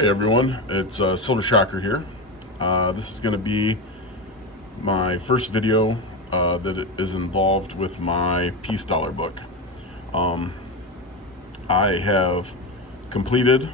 Hey everyone, it's Silver Shocker here. This is going to be my first video that is involved with my Peace Dollar book. I have completed,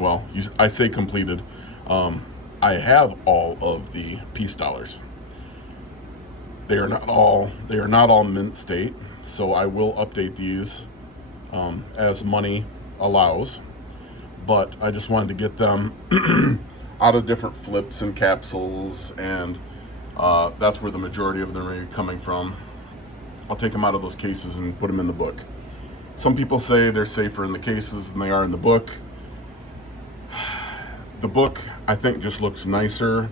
I say completed, I have all of the Peace Dollars. They are not all mint state, so I will update these as money allows. But I just wanted to get them out of different flips and capsules, and that's where the majority of them are coming from. I'll take them out of those cases and put them in the book. Some people say they're safer in the cases than they are in the book. The book, I think, just looks nicer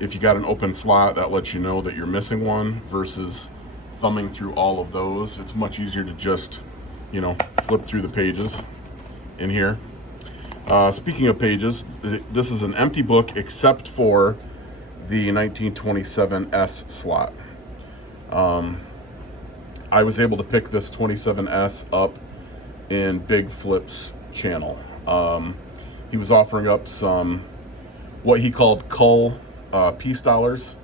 if you got an open slot that lets you know that you're missing one versus thumbing through all of those. It's much easier to just, flip through the pages in here. Speaking of pages, this is an empty book except for the 1927S slot. I was able to pick this 27S up in BigFlip's channel. He was offering up some what he called cull Peace Dollars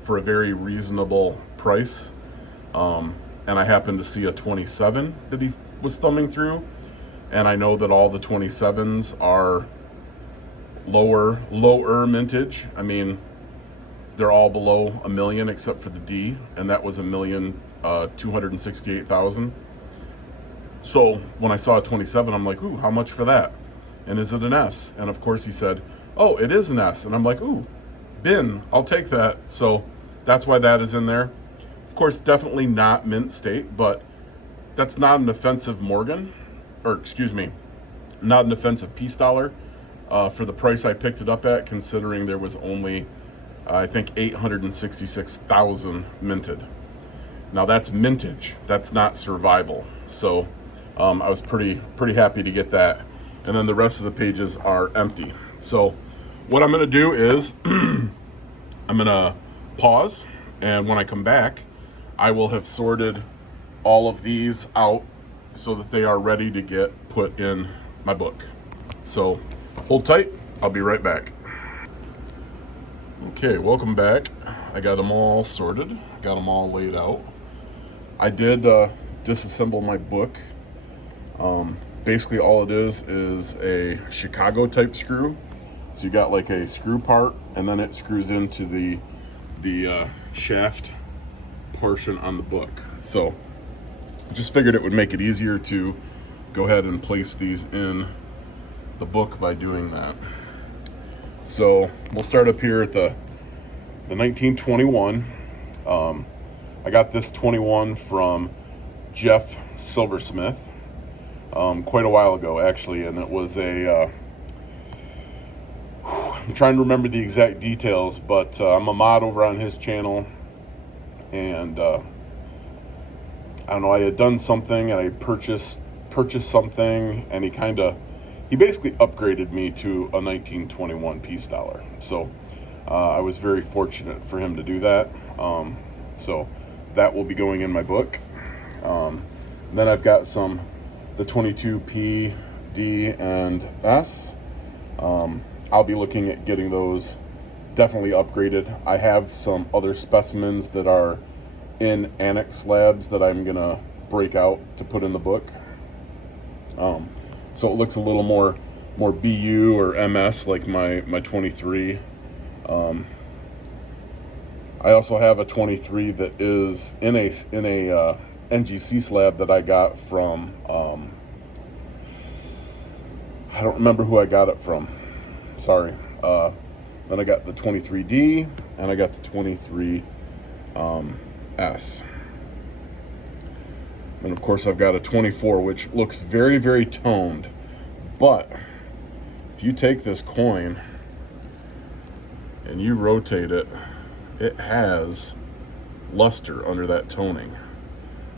for a very reasonable price, and I happened to see a 27 that he was thumbing through. And I know that all the 27s are lower mintage. I mean, they're all below $1 million except for the D, and that was $1,268,000. So when I saw a 27, I'm like, ooh, how much for that? And is it an S? And of course he said, oh, it is an S. And I'm like, ooh, bin, I'll take that. So that's why that is in there. Of course, definitely not mint state, but that's not an offensive not an offensive Peace Dollar for the price I picked it up at, considering there was only, I think, 866,000 minted. Now that's mintage, that's not survival. So I was pretty happy to get that. And then the rest of the pages are empty. So what I'm gonna do is I'm gonna pause, and when I come back, I will have sorted all of these out so that they are ready to get put in my book. So hold tight, I'll be right back. Okay, welcome back. I got them all sorted, got them all laid out. I did disassemble my book. Basically all it is a Chicago type screw. So you got like a screw part, and then it screws into the shaft portion on the book. So just figured it would make it easier to go ahead and place these in the book by doing that. So we'll start up here at the 1921. I got this 21 from Jeff Silversmith quite a while ago, actually, and it was I'm trying to remember the exact details, but I'm a mod over on his channel, and I don't know, I had done something and I purchased something, and he basically upgraded me to a 1921 Peace Dollar. So I was very fortunate for him to do that. So that will be going in my book. Then I've got the 22P, D, and S. I'll be looking at getting those definitely upgraded. I have some other specimens that are in annex slabs that I'm gonna break out to put in the book. So it looks a little more BU or MS like my 23. I also have a 23 that is in a NGC slab that I got from I don't remember who I got it from. Sorry. Then I got the 23D and I got the 23 S. And of course I've got a 24, which looks very, very toned. But if you take this coin and you rotate it, it has luster under that toning.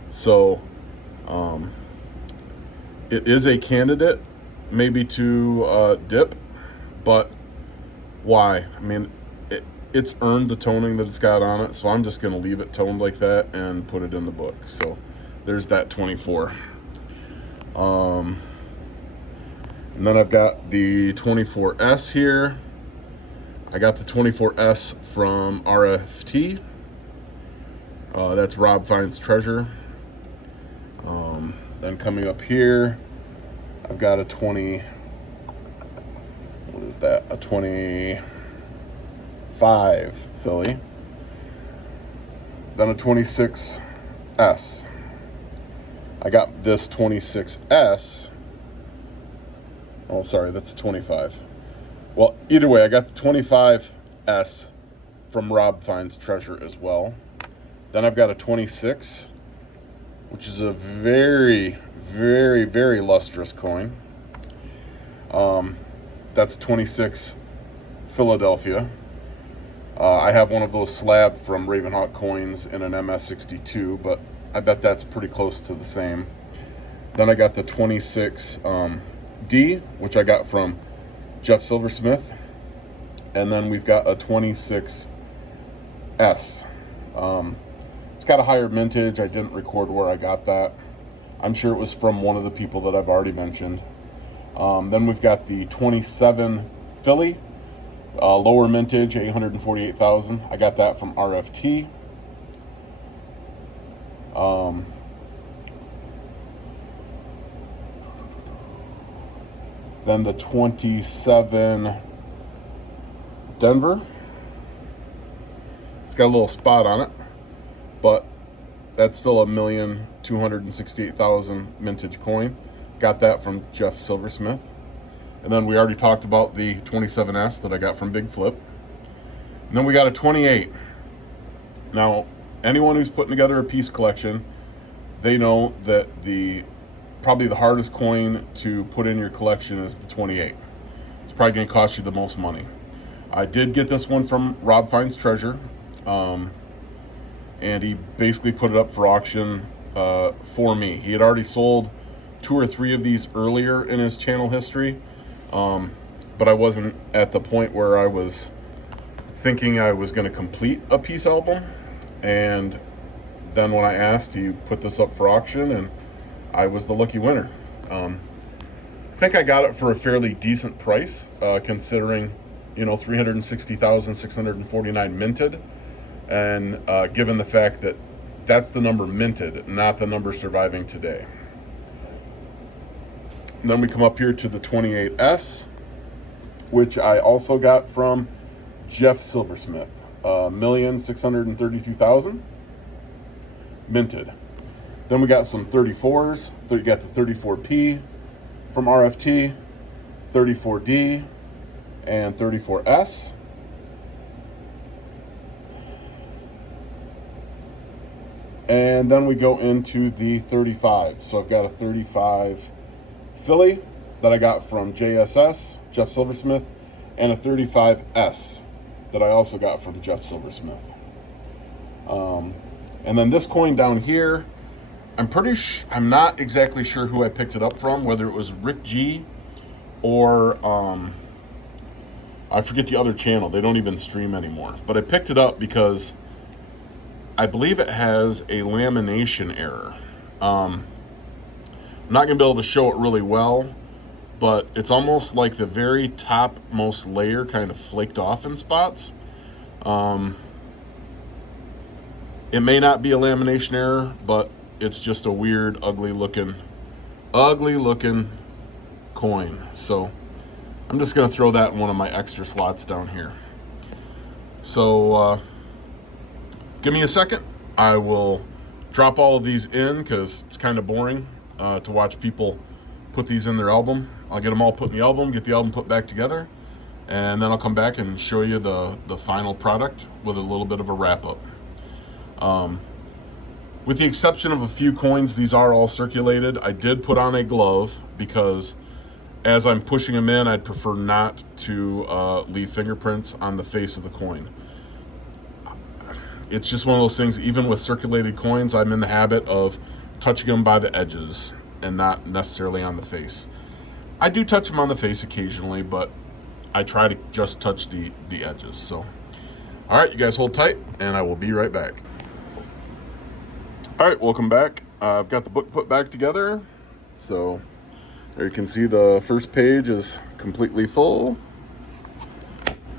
So it is a candidate maybe to dip, but why? I mean, it's earned the toning that it's got on it, so I'm just going to leave it toned like that and put it in the book. So there's that 24. And then I've got the 24S here. I got the 24S from RFT. That's RobFindsTreasure. Then coming up here, I've got a 20, what is that? A 25 Philly. Then a 26S. I got this 26S. Oh, sorry, that's 25. Well, either way, I got the 25S from RobFindsTreasure as well. Then I've got a 26, which is a very, very, very lustrous coin. That's 26 Philadelphia. I have one of those slabbed from RavenHawk Coins in an MS62, but I bet that's pretty close to the same. Then I got the 26 D, which I got from Jeff Silversmith. And then we've got a 26S. It's got a higher mintage. I didn't record where I got that. I'm sure it was from one of the people that I've already mentioned. Then we've got the 27 Philly, lower mintage, 848,000. I got that from RFT. Then the 27 Denver. It's got a little spot on it, but that's still a 1,268,000 mintage coin. Got that from Jeff Silversmith. And then we already talked about the 27S that I got from BigFlip. And then we got a 28. Now, anyone who's putting together a piece collection, they know that probably the hardest coin to put in your collection is the 28. It's probably going to cost you the most money. I did get this one from RobFindsTreasure, and he basically put it up for auction for me. He had already sold 2 or 3 of these earlier in his channel history, but I wasn't at the point where I was thinking I was going to complete a piece album. And then when I asked, he put this up for auction, and I was the lucky winner. I think I got it for a fairly decent price, considering, 360,649 minted, and given the fact that that's the number minted, not the number surviving today. And then we come up here to the 28S, which I also got from Jeff Silversmith, 1,632,000 minted. Then we got some 34s. You got the 34P from RFT, 34D, and 34S. And then we go into the 35. So I've got a 35 Philly that I got from JSS, Jeff Silversmith, and a 35S that I also got from Jeff Silversmith. And then this coin down here, I'm not exactly sure who I picked it up from, whether it was Rick G or I forget the other channel. They don't even stream anymore. But I picked it up because I believe it has a lamination error. I'm not going to be able to show it really well, but it's almost like the very topmost layer kind of flaked off in spots. It may not be a lamination error, but it's just a weird, ugly looking coin. So I'm just going to throw that in one of my extra slots down here. So give me a second. I will drop all of these in because it's kind of boring to watch people put these in their album. I'll get them all put in the album, get the album put back together, and then I'll come back and show you the final product with a little bit of a wrap up. With the exception of a few coins, these are all circulated. I did put on a glove because as I'm pushing them in, I'd prefer not to leave fingerprints on the face of the coin. It's just one of those things, even with circulated coins, I'm in the habit of touching them by the edges and not necessarily on the face. I do touch them on the face occasionally, but I try to just touch the edges. So, all right, you guys hold tight, and I will be right back. All right, welcome back. I've got the book put back together. So There you can see the first page is completely full.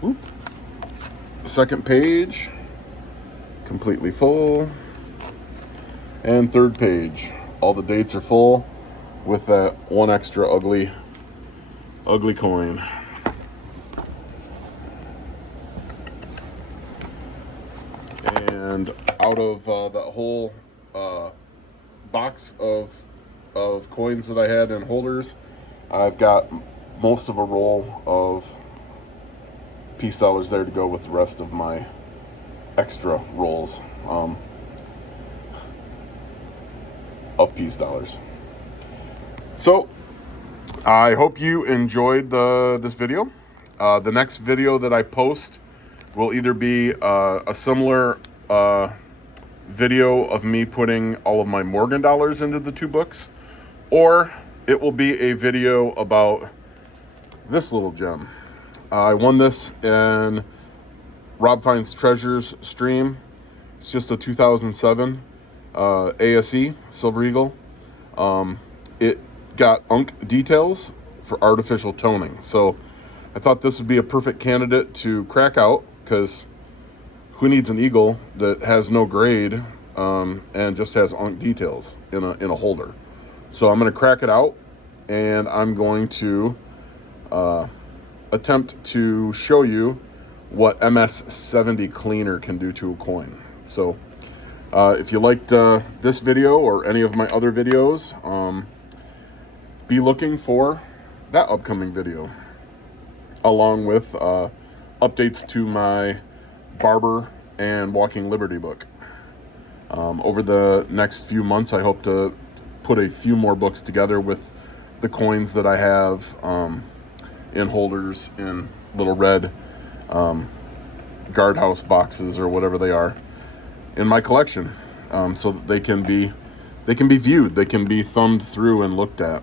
Whoop. Second page, completely full. And third page, all the dates are full with that one extra ugly coin. And out of that whole box of coins that I had in holders, I've got most of a roll of peace dollars there to go with the rest of my extra rolls of peace dollars. So I hope you enjoyed this video. The next video that I post will either be a similar video of me putting all of my Morgan dollars into the two books, or it will be a video about this little gem. I won this in RobFindsTreasure's stream. It's just a 2007 ASE Silver Eagle. It got UNC details for artificial toning. So I thought this would be a perfect candidate to crack out, because who needs an eagle that has no grade and just has UNC details in a holder? So I'm going to crack it out, and I'm going to attempt to show you what MS70 cleaner can do to a coin. So if you liked this video or any of my other videos, be looking for that upcoming video, along with updates to my Barber and Walking Liberty book. Over the next few months, I hope to put a few more books together with the coins that I have in holders in little red guardhouse boxes or whatever they are in my collection, so that they can be viewed, they can be thumbed through and looked at,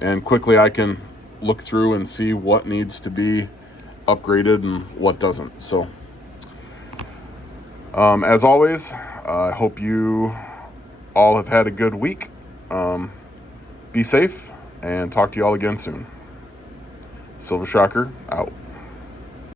and quickly I can look through and see what needs to be upgraded and what doesn't. So as always, I hope you all have had a good week. Be safe, and talk to you all again soon. Silver Shocker out.